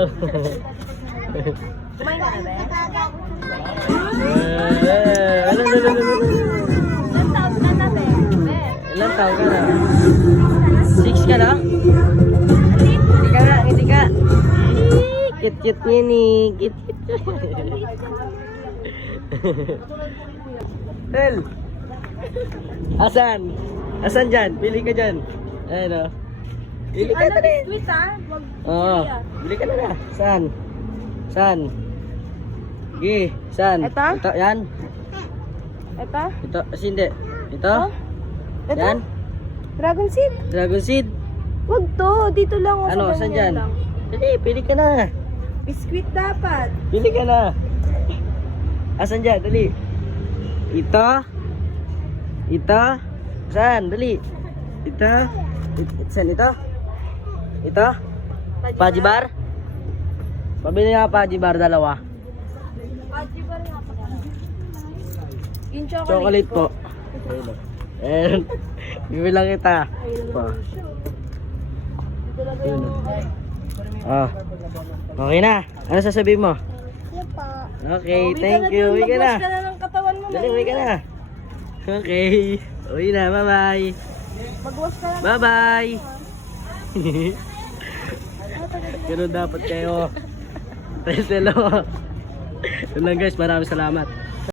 daw. Kumain ka na ba? Ilang taon ka na ba? Ilang taon ka na? 6 ka na? Hindi ka nga, hindi ka. Cute-cute niya ni. Tel! Asan? Asan dyan? Pili ka dyan. Ayun o. Pili ka na rin. Sweet ha? Oo. Bili ka na na. Saan? Saan? Sige. Saan? Ito? Ito. Yan. Ito? Ito. Kasi hindi. Ito? Ito? Yan. Dragon seed? Dragon seed. Wag to. Dito lang ako Ano? sa Saan ganyan dyan? lang. Dali. Pili ka na. Biscuit dapat. Pili ka na. Asan dyan? Dali. Ito. Ito. Saan? Dali. Ito. Saan ito? Ito? Paji bar? Pabili nga paji bar, dalawa. Paji bar nga pa. Yung Chocolate po. And, bibilang kita. Pa. Yun. Ah. Okay na. Ano sasabihin mo? Okay, thank you. Uwi ka na. Magwas ka na ng katawan mo. Dali, uwi ka na. Okay. Uwi na. Bye-bye. Magwas ka na. Bye-bye. Ganun dapat kayo. Teselo. Yun lang guys. Maraming salamat.